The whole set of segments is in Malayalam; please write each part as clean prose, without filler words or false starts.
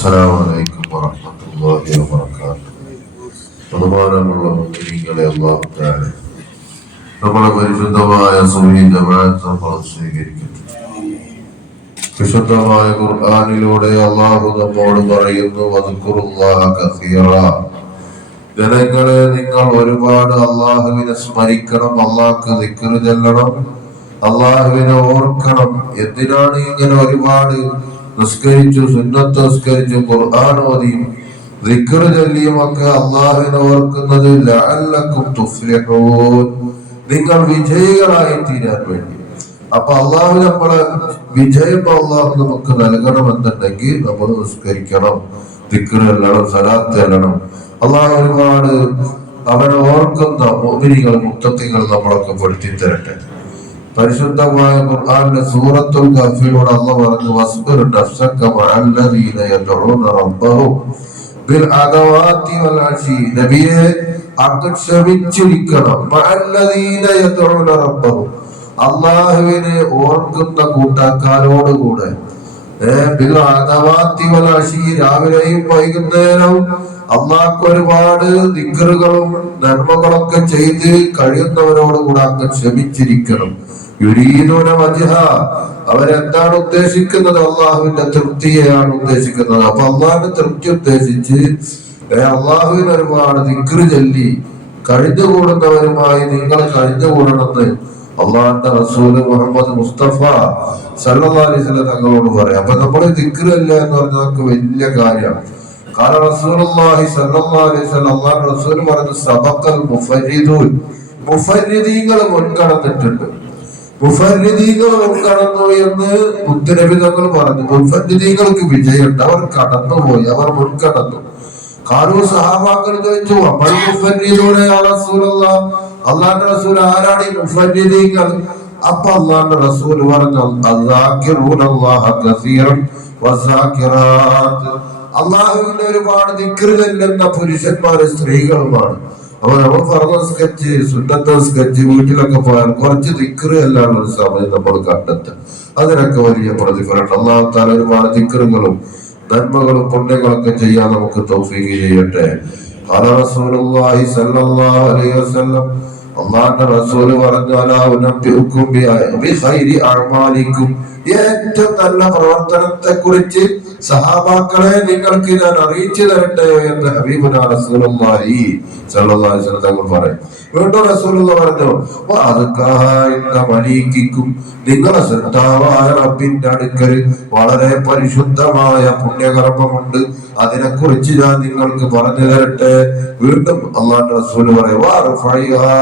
അസ്സലാമു അലൈക്കും വറഹ്മത്തുള്ളാഹി വബറകാതുഹു. ബഹുമാനമുള്ള മുഅ്മിനീങ്ങളെ, അല്ലാഹു തആല നമ്മുടെ പരിശുദ്ധമായ സുബ്ഹി ജമാഅത്ത് നമ്മൾ സ്വീകരിക്കട്ടെ. വിശുദ്ധമായ ഖുർആനിലൂടെ അല്ലാഹു നമ്മോട് പറയുന്നു, വദ്കുറുല്ലാഹ കസീറ. ജനങ്ങളെ, നിങ്ങൾ ഒരുപാട് അല്ലാഹുവിനെ സ്മരിക്കണം, അല്ലാഹുവിനെ ദിക്ർ ചൊല്ലണം, അല്ലാഹുവിനെ ഓർക്കണം. എന്തിനാണ് ഇങ്ങനെ ഒരുപാട് നിസ്കരിച്ചു, സുന്നത്ത് നിസ്കരിച്ചു, ഖുർആൻ ഓതിയും ദിക്ർ ചൊല്ലിയും ഒക്കെ അല്ലാഹുവിനെ ഓർക്കുന്നത്? ലഅല്ലക്കും തുഫ്ലിഹൂൻ, നിങ്ങൾ വിജയികളായി തീരാൻ വേണ്ടി. അപ്പൊ അള്ളാഹു നമ്മളെ വിജയം അള്ളാഹു നമുക്ക് നൽകണമെന്നുണ്ടെങ്കിൽ നമ്മൾ നിസ്കരിക്കണം, ദിക്ർ ചൊല്ലണം, സലാത്ത് ചൊല്ലണം. അള്ളാഹു ഒരുപാട് അവനെ ഓർക്കുന്ന മുഅ്മിനീങ്ങൾ, മുത്തഖീങ്ങൾ നമ്മളൊക്കെ പെടുത്തി തരട്ടെ. പരിശുദ്ധമായ ഖുർആനിലെ സൂറത്തുൽ കഹ്ഫിലൂടെ അല്ലാഹു പറഞ്ഞു, വസ്ബിർ നഫ്സക മഅല്ലദീന യദ്ഊന റബ്ബഹും ബിൽ അദവാതി വൽ അശി. നബിയെ, അങ്ങ് ക്ഷമിച്ചിരിക്കണം. മഅല്ലദീന യദ്ഊന റബ്ബഹും, അല്ലാഹുവിനെ ഓർക്കുന്ന കൂട്ടക്കാരോടുകൂടെ. ബിൽ അദവാതി വൽ അശി, രാവിലെയും വൈകുന്നേരവും അള്ളാഹ്ക്ക് ഒരുപാട് ദിക്റുകളും നന്മകളൊക്കെ ചെയ്ത് കഴിയുന്നവരോടുകൂടെ അങ്ങ് ക്ഷമിച്ചിരിക്കണം. യുരീദൂന വജ്ഹ, അവരെന്താണ് ഉദ്ദേശിക്കുന്നത്? അള്ളാഹുവിന്റെ തൃപ്തിയെയാണ് ഉദ്ദേശിക്കുന്നത്. അപ്പൊ അള്ളാഹുവിന്റെ തൃപ്തി ഉദ്ദേശിച്ച് അള്ളാഹുവിന് ഒരുപാട് ദിക്റ് ചൊല്ലി കഴിഞ്ഞുകൂടുന്നവരുമായി നിങ്ങൾ കഴിഞ്ഞുകൂടണമെന്ന് അള്ളാഹുന്റെ റസൂല് മുഹമ്മദ് മുസ്തഫ സല്ലല്ലാഹു അലൈഹി വസല്ലം തങ്ങളോട് പറയാം. അപ്പൊ നമ്മള് ദിക്റ് അല്ല എന്ന് പറഞ്ഞാൽ നമുക്ക് വലിയ കാര്യമാണ്. കാരണം റസൂലുള്ളാഹി സ്വല്ലല്ലാഹു അലൈഹി വസല്ലം, അല്ലാഹുവിന്റെ റസൂൽ പറഞ്ഞു, സബഖൽ മുഫരിദൂൻ, മുഫരിദീങ്ങൾ മുൻകടന്നിട്ടുണ്ട്. മുഫരിദീങ്ങൾ മുൻകടന്നു എന്ന് മുത്തുനബി തങ്ങൾ പറഞ്ഞു. മുഫരിദീങ്ങൾക്ക് വിജയമുണ്ട്, അവർ കടന്നുപോയി, അവർ മുൻകടന്നു. കാലു സഹാബാക്കൾ ചോദിച്ചു, അമൽ മുഫരിദൂനെ യാ റസൂലല്ലാഹ്, അല്ലാഹുവിന്റെ റസൂൽ ആരാണ് ഈ മുഫരിദീങ്ങൾ? അപ്പൊ അല്ലാഹുവിന്റെ റസൂൽ പറഞ്ഞു, അസ്സാകിറൂനല്ലാഹ കസീറൻ വസ്സാകിറാത്ത്, അള്ളാഹുവിന്റെ ഒരുപാട് ദിക്ർ ചൊല്ലുന്ന പുരുഷന്മാരും സ്ത്രീകളുമാണ്. അപ്പൊ നമ്മൾ പറഞ്ഞ സ്കെച്ച്, സുന്നത്ത് സ്കെച്ച് വീട്ടിലൊക്കെ പോയാൽ കുറച്ച് ദിക്ർ എല്ലാം ഒരു സമയം നമ്മൾ കണ്ടെത്തും. അതിനൊക്കെ വലിയ പ്രതിഫലം. അല്ലാഹു തആല ഒരുപാട് ദിക്റുകളും നന്മകളും പുണ്യങ്ങളൊക്കെ ചെയ്യാൻ നമുക്ക് തൗഫീഖ് ചെയ്യട്ടെ. ഖാല റസൂലുള്ളാഹി സ്വല്ലല്ലാഹു അലൈഹി വസല്ലം, അല്ലാഹുവിന്റെ റസൂൽ പറഞ്ഞു, അലാ ഉനബ്ബിഉക്കും ബിഖൈരി അഅമാലിക്കും, ഏറ്റവും നല്ല പ്രവർത്തനത്തെ കുറിച്ച് സഹാബാക്കളെ നിങ്ങൾക്ക് ഞാൻ അറിയിച്ചു തരട്ടെ എന്ന് ഹബീബുനാ റസൂലുള്ളാഹി സ്വല്ലല്ലാഹു അലൈഹി വസല്ലം തങ്ങൾ പറയും. വീണ്ടും റസൂലുള്ളാഹി പറഞ്ഞു, വഅദ്കാഹ ഇന്ന മലീകിക്കും, നിങ്ങളുടെ ശ്രദ്ധാവായ റബ്ബിന്റെ അടുക്കൽ വളരെ പരിശുദ്ധമായ പുണ്യകർമ്മമുണ്ട്, അതിനെക്കുറിച്ച് ഞാൻ നിങ്ങൾക്ക് പറഞ്ഞു തരട്ടെ. വീണ്ടും അല്ലാഹുവിന്റെ റസൂൽ പറയും, വഅർഫഇഹാ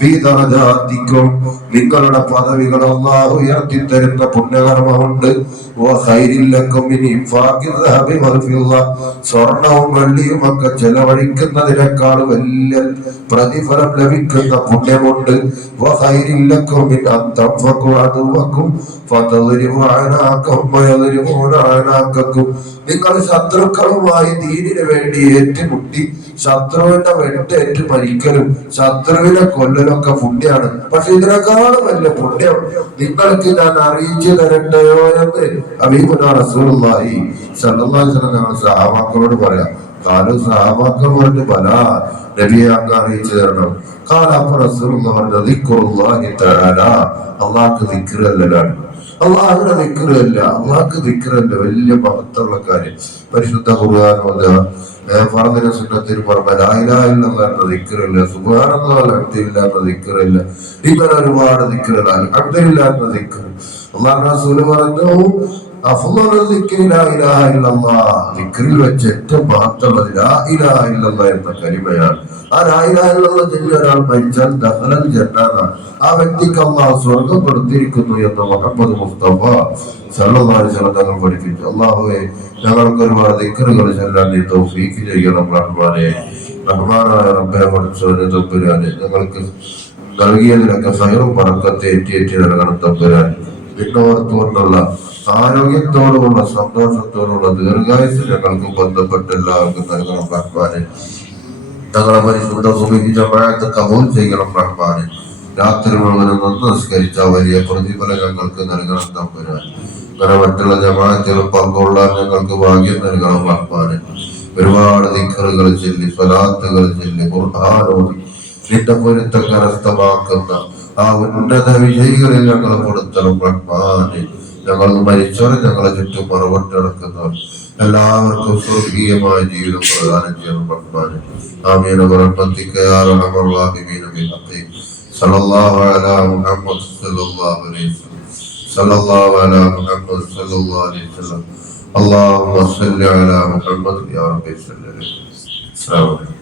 ഫീ ദറജാതിക്കും, നിങ്ങളുടെ പദവികൾ അല്ലാഹു ഉയർത്തി തരുന്ന പുണ്യകർമ്മമുണ്ട്. വഖൈരിൽ ലക്കും മിൻ ഇൻഫാഖിൽ ദഹബി വൽ ഫിദ്ദ, സ്വർണ്ണവും വെള്ളിയും ഒക്കെ ചെലവഴിക്കുന്നതിനേക്കാൾ വലിയ പ്രതിഫലം ലഭിക്കുന്ന പുണ്യമുണ്ട്. വഖൈരിൽ ലക്കും മിൻ അൻ തൻഫഖു അദുവക്കും ഫതദ്രിബു അനാഖഹും വയദ്രിബൂന അനാഖക്കും, നിങ്ങൾ ശത്രുക്കളുമായി ദീനിനു വേണ്ടി ഏറ്റുമുട്ടി ശത്രുവിന്റെ വെട്ടേറ്റ് മരിക്കലും ശത്രുവിനെ കൊല്ലലൊക്കെ പുണ്യാണ്. പക്ഷെ ഇതിനേക്കാളും വലിയ പുണ്യം നിങ്ങൾക്ക് ഞാൻ അറിയിച്ചു തരട്ടെയോ എന്ന് ഹബീബുനാ റസൂലുള്ളാഹി സ്വല്ലല്ലാഹു അലൈഹി വസല്ലം ഞങ്ങൾ സഹാബാക്കളോട് പറയാം. കാലു സഹാബാക്കൾ പറഞ്ഞു, ബലാ നബിയെ, അങ്ങ് അറിയിച്ചു തരണം. കാലപ്പ റസൂലുള്ളാഹി പറഞ്ഞു, ദിക്റുല്ലാഹി തആല, അല്ലാഹുവിന്റെ ദിക്ർ അല്ലലാണ്, അല്ലാഹുവിന്റെ ദിക്ർ അല്ല, അല്ലാഹുവിന്റെ ദിക്ർ അല്ല, വലിയ മഹത്വമുള്ള കാര്യം. പരിശുദ്ധ ഖുർആൻ ഓതുക, ഫർദിന്റെ സുന്നത്തിന് പുറമെ ലാ ഇലാഹ ഇല്ലല്ലാഹ് എന്ന ദിക്റില്ല, സുബ്ഹാനല്ലാഹ് അൽഹംദുലില്ലാഹ് എന്ന ദിക്റില്ല, ഇങ്ങനെ ഒരുപാട് ദിക്റുകൾ, അൽഹംദുലില്ലാഹ് എന്ന ദിക്ർ. അല്ലാഹുവിന്റെ റസൂൽ പറഞ്ഞു, അഫ്ളലു ദിക്രി ലാ ഇലാഹ ഇല്ലല്ലാഹ്, ദിക്റിൽ വെച്ച് ഏറ്റവും മഹത്വമുള്ളത് ലാ ഇലാഹ ഇല്ലല്ലാഹ് എന്ന കലിമയാണ്. ആ ലാ ഇലാഹ ഇല്ലല്ലാഹ് ചൊല്ലി ഒരാൾ മരിച്ചാൽ ദഖലൽ ജന്നത, ആ വ്യക്തിക്ക് അല്ലാഹു സ്വർഗ്ഗം കൊടുത്തിരിക്കുന്നു എന്ന് മുഹമ്മദ് മുസ്തഫ സല്ലല്ലാഹു അലൈഹി വസല്ലം തങ്ങൾ പഠിപ്പിച്ചു. അല്ലാഹുവേ, ഞങ്ങൾക്ക് ഒരുപാട് ദിക്റുകൾ ചൊല്ലാൻ നീ തൗഫീഖ് ചെയ്യണം റഹ്മാനേ. റഹ്മാനായ റബ്ബേ, പഠിച്ചവനെ തമ്പുരാനെ, ഞങ്ങൾക്ക് നൽകിയതിനൊക്കെ ഖൈറും ബറക്കത്തും ഏറ്റി നൽകണം തമ്പുരാൻ. നിന്നോർത്തുകൊണ്ടുള്ള ആരോഗ്യത്തോടുള്ള സന്തോഷത്തോടുള്ള ദീർഘായുസ് ഞങ്ങൾക്ക് ബന്ധപ്പെട്ട എല്ലാവർക്കും നൽകണം റഹ്മാനെ. ഞങ്ങളെ പരിശുദ്ധ സുബ്ഹി ജമാഅത്ത് കബൂൽ ചെയ്യണം റഹ്മാനെ. രാത്രി മുഴുവനും നമസ്കരിച്ച വലിയ പ്രതിഫലം ഞങ്ങൾക്ക് നൽകണം തമ്പുരാൻ. അങ്ങനെ മറ്റുള്ള ജമാഅത്തുകൾ പങ്കുകൊള്ളാൻ ഞങ്ങൾക്ക് ഭാഗ്യം നൽകണം റഹ്മാനെ. ഒരുപാട് ദിക്റുകൾ ചൊല്ലി സ്വലാത്തുകൾ ചൊല്ലി ഖുർആൻ ഓതി നിന്റെ പൊരുത്തം കരസ്ഥമാക്കുന്ന ആ ഉന്നത വിജയികളിൽ ഞങ്ങൾ കൊടുത്തണം റഹ്മാനെ. ഞങ്ങൾ മരിച്ചവരെ ഞങ്ങളെ ചുറ്റും മറവട്ട് നടക്കുന്നവർ എല്ലാവർക്കും സ്വർഗീയമായ ജീവിതം പ്രദാനം ചെയ്യണം റഹ്മാനെ. ആമീൻ ബിറഹ്മതിക യാ അർഹമർ റഹീമീൻ ബിഹഖി സല്ലല്ലാഹു അലാ മുഹമ്മദ് സല്ലല്ലാഹു അലൈഹി വസല്ലം സല്ലല്ലാഹു അലാ മുഹമ്മദ് സല്ലല്ലാഹു അലൈഹി വസല്ലം. اللهم صل على محمد يا رب صل عليه. السلام عليكم.